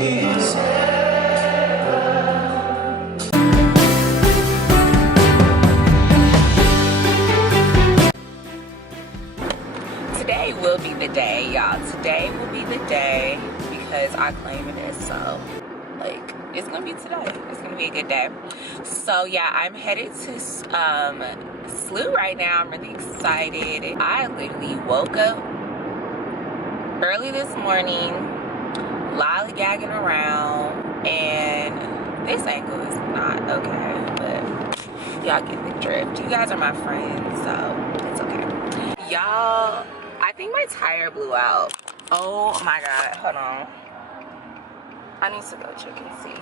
is Today will be the day, y'all. Today will be the day because I claim it is. So, like, it's gonna be today. It's gonna be a good day. So yeah, I'm headed to SLU right now. I'm really excited. I literally woke up early this morning, lollygagging around, and this angle is not okay, but y'all get the drift. You guys are my friends, so it's okay. Y'all, I think my tire blew out. Oh my god, hold on. I need to go check and see.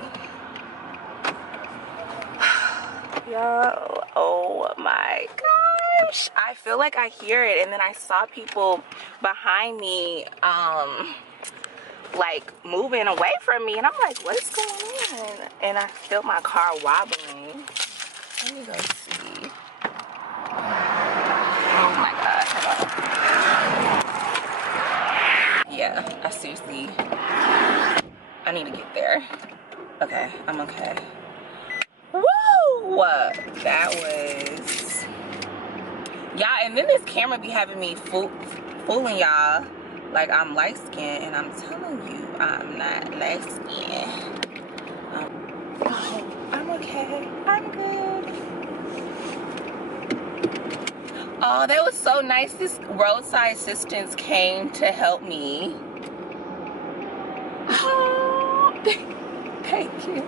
Yo, oh my gosh. I feel like I hear it, and then I saw people behind me like moving away from me, and I'm like, what is going on? And I feel my car wobbling. Let me go see. Oh my god, hold on. Yeah, I seriously, I need to get there. Okay, I'm okay. Woo! That was... Y'all, and then this camera be having me fooling y'all like I'm light skinned, and I'm telling you, I'm not light skinned. Oh, I'm okay. I'm good. Oh, that was so nice. This roadside assistance came to help me. Oh, thank you.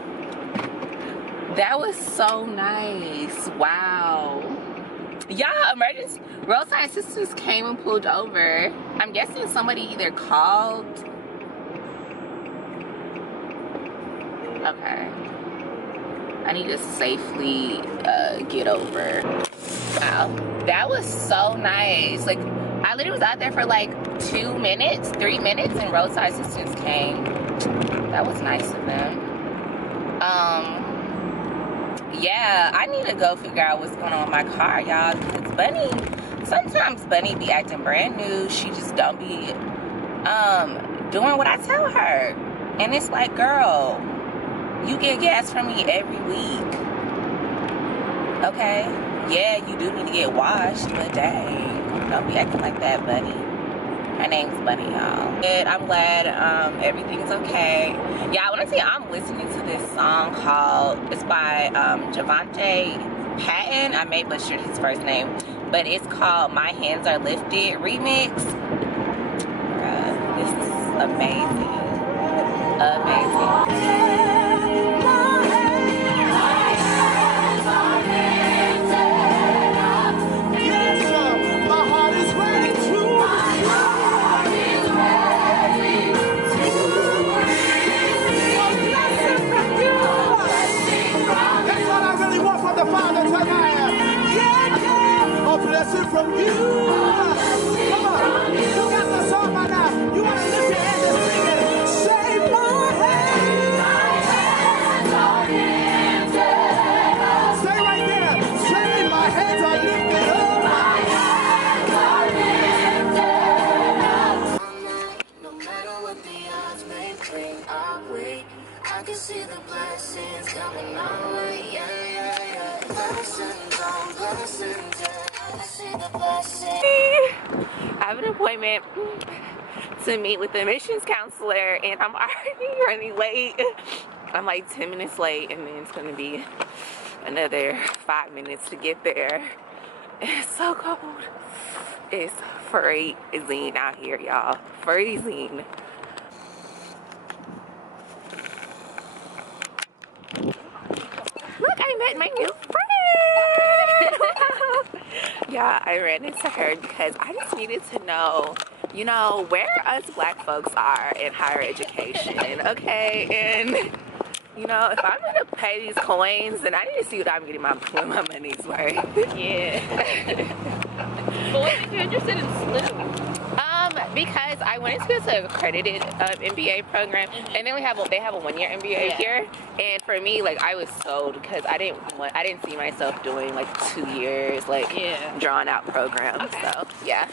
That was so nice. Wow. Y'all, emergency roadside assistance came and pulled over. I'm guessing somebody either called. Okay. I need to safely get over. Wow. That was so nice. Like, I literally was out there for like 2 minutes, 3 minutes, and roadside assistance came. That was nice of them. Yeah, I need to go figure out what's going on with my car, y'all, because Bunny, sometimes Bunny be acting brand new. She just don't be doing what I tell her. And it's like, girl, you get gas from me every week. Okay? Yeah, you do need to get washed, but dang, don't be acting like that, Bunny. Her name's Bunny, y'all. And I'm glad everything's okay. Yeah, when I say I'm listening to this song called, it's by Javante Patton. I may butcher his first name, but it's called My Hands Are Lifted remix. This is amazing. Amazing. From you. Come on. You got the song by now. You want to lift your hand and sing it. Say my hands are lifted up. Stay right there. Say my hands are lifted up. My hands are lifted up. No matter what the odds may bring our way, I can see the blessings coming our way. Yeah, yeah, yeah. Blessings on blessings, yeah. I have an appointment to meet with the admissions counselor, and I'm already running late. I'm like 10 minutes late, and then it's gonna be another 5 minutes to get there. It's so cold. It's freezing out here, y'all. Freezing. Look, I met my new friend. Yeah, I ran into her because I just needed to know, you know, where us black folks are in higher education, okay? And, you know, if I'm gonna pay these coins, then I need to see what I'm getting my money's worth. Yeah. But what made you interested in SLU? Because I wanted to go to an accredited MBA program, and then they have a 1-year MBA here. And for me, like, I was sold because I didn't see myself doing like 2 years, like drawn out programs. Okay. So yeah.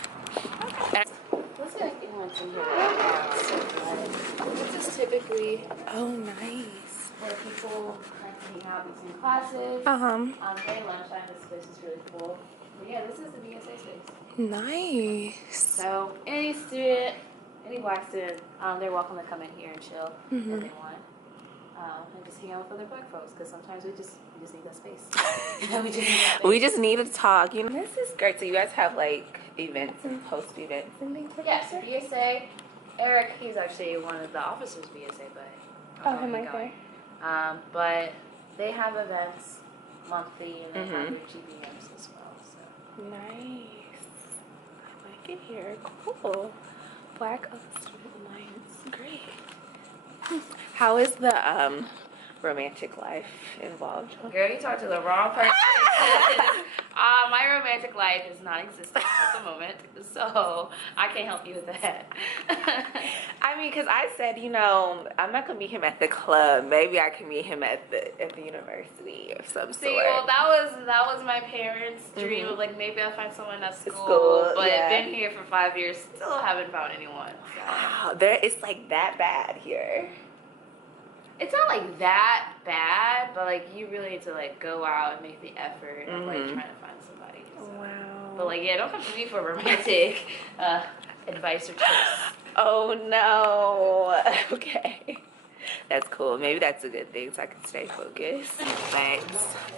Okay. What's gonna get on events in here right now. But this is typically where people like to hang out between classes. During lunchtime, this space is really cool. But yeah, this is the BSA space. Nice. So any student, any black student, they're welcome to come in here and chill if they want. And just hang out with other black folks, because sometimes we just need that space. We just need to talk. You know, this is great. So you guys have like events and post events and things like that? Yes, BSA. Eric, he's actually one of the officers BSA, but him right there. But they have events monthly, and they have their GBMs as well. So nice. I like it here. Cool. Black Student Alliance. Great. How is the romantic life involved? girl, you talked to the wrong person. My romantic life is non-existent at the moment, so I can't help you with that. I mean, because I said, you know, I'm not gonna meet him at the club. Maybe I can meet him at the university of some sort. See, well, that was my parents' dream of like maybe I'll find someone at school. But been here for 5 years, still haven't found anyone. So. Wow, it's like that bad here. It's not like that bad, but like you really need to like go out and make the effort of like trying to find somebody. So. Wow. But like, yeah, don't come to me for romantic advice or tips. Oh no. Okay. That's cool. Maybe that's a good thing so I can stay focused. But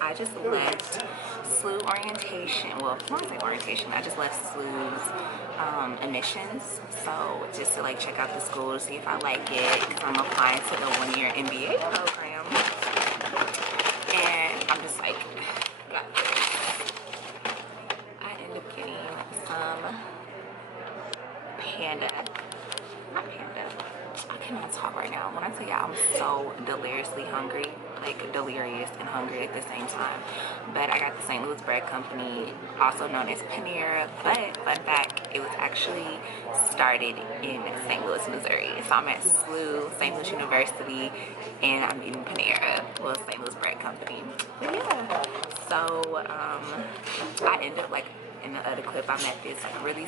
I just left SLU orientation. Well, I won't say orientation. I just left SLU's admissions. So just to like check out the school to see if I like it. Because I'm applying to the one-year MBA program. And I'm just like, got this. I ended up getting some Panda. Not Panda. I cannot talk right now. When I tell you I'm so deliriously hungry, like delirious and hungry at the same time. But I got the St. Louis Bread Company, also known as Panera. But fun fact, it was actually started in St. Louis, Missouri. So I'm at SLU, St. Louis University, and I'm eating Panera, well, St. Louis Bread Company. But yeah, so I ended up like in the other clip, I met these really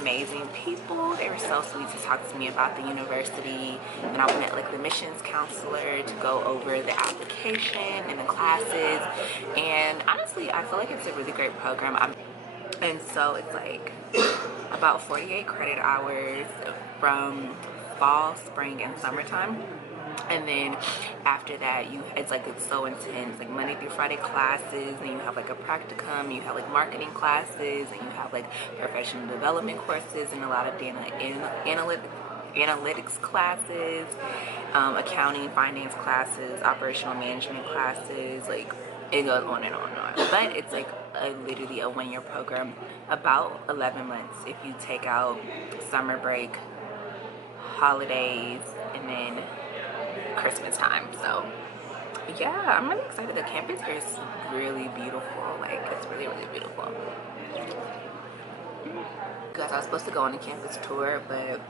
amazing people. They were so sweet to talk to me about the university, and I met like the admissions counselor to go over the application and the classes. And honestly, I feel like it's a really great program. And so it's like about 48 credit hours from fall, spring, and summertime. And then after that, it's so intense, like Monday through Friday classes, and you have like a practicum, you have like marketing classes, and you have like professional development courses, and a lot of analytics classes, accounting, finance classes, operational management classes, like it goes on and on and on. But it's like literally a one-year program, about 11 months if you take out summer break, holidays, and then Christmas time. So yeah, I'm really excited. The campus here is really beautiful. Like, it's really, really beautiful. Guys, I was supposed to go on a campus tour, but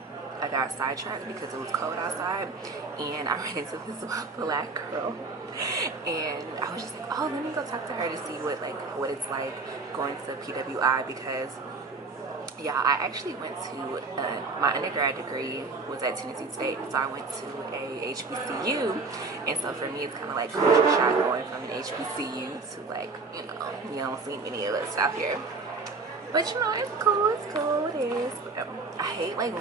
I got sidetracked because it was cold outside, and I ran into this black girl, and I was just like, oh, let me go talk to her to see what it's like going to PWI, because yeah, I actually went to my undergrad degree was at Tennessee State, so I went to a HBCU, and so for me it's kind of like culture shock going from an HBCU to like, you know, you don't see many of us out here. But you know, it's cool, it is. But, I hate like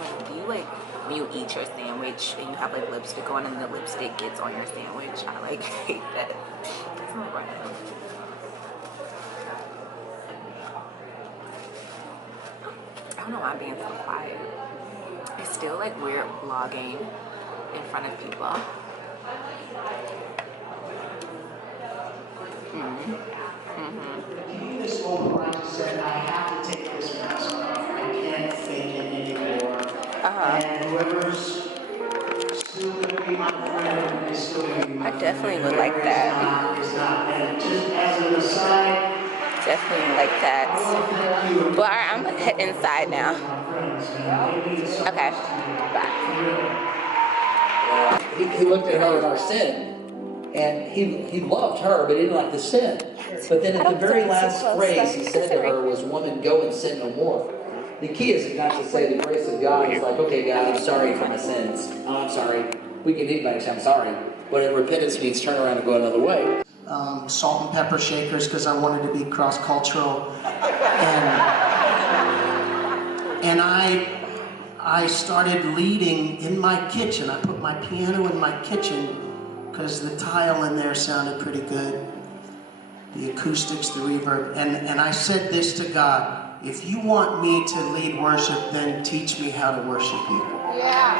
when you eat your sandwich and you have like lipstick on and the lipstick gets on your sandwich. I like hate that. It's not right. I don't know why I'm being so quiet. It's still like weird vlogging in front of people. This moment I just said, I have to take this mask off. I can't fake it anymore. And whoever's still going to be my friend is still going to be my friend. I definitely would like that. Is not. And just as an aside, definitely like that. Well, alright, I'm gonna head inside now. Okay, bye. He looked at her in our sin, and he loved her, but he didn't like the sin. But then at the very last phrase he said to her was, "Woman, go and sin no more." the key is not to say the grace of God is like, okay, God, I'm sorry for my sins. Oh, I'm sorry. We can anybody say I'm sorry. But repentance means turn around and go another way. Salt and pepper shakers because I wanted to be cross-cultural. And I started leading in my kitchen. I put my piano in my kitchen because the tile in there sounded pretty good. The acoustics, the reverb. And I said this to God, if you want me to lead worship, then teach me how to worship you. Yeah.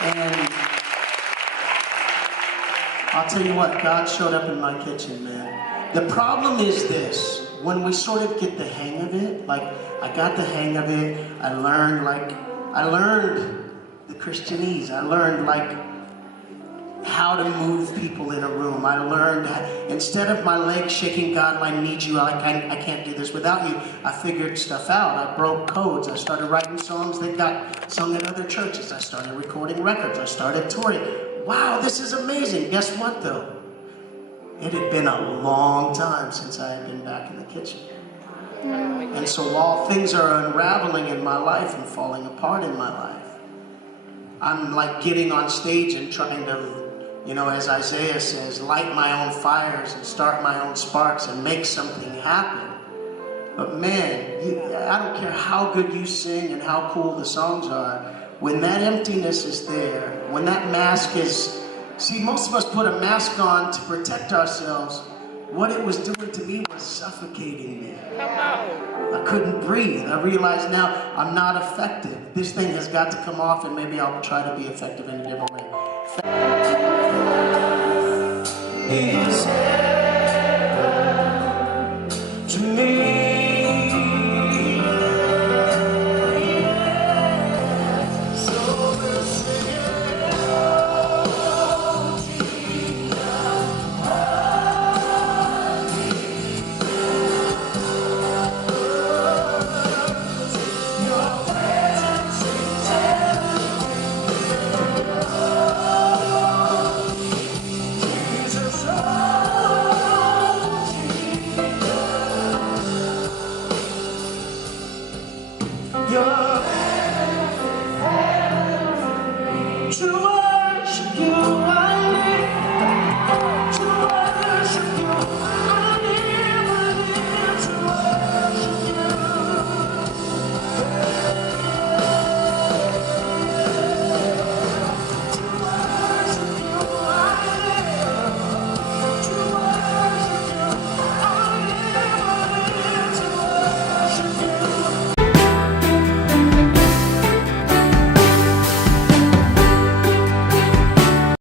And I'll tell you what, God showed up in my kitchen, man. The problem is this, when we sort of get the hang of it, like I got the hang of it, I learned the Christianese. I learned how to move people in a room. I learned that instead of my legs shaking, God, I need you, I can't do this without you. I figured stuff out. I broke codes. I started writing songs that got sung at other churches. I started recording records. I started touring. Wow, this is amazing. Guess what though? It had been a long time since I had been back in the kitchen. And so while things are unraveling in my life and falling apart in my life, I'm like getting on stage and trying to, you know, as Isaiah says, light my own fires and start my own sparks and make something happen. But man, I don't care how good you sing and how cool the songs are, when that emptiness is there, when that mask is, see, most of us put a mask on to protect ourselves. What it was doing to me was suffocating me. I couldn't breathe. I realized now I'm not effective. This thing has got to come off, and maybe I'll try to be effective in a different way. Is heaven to me. You're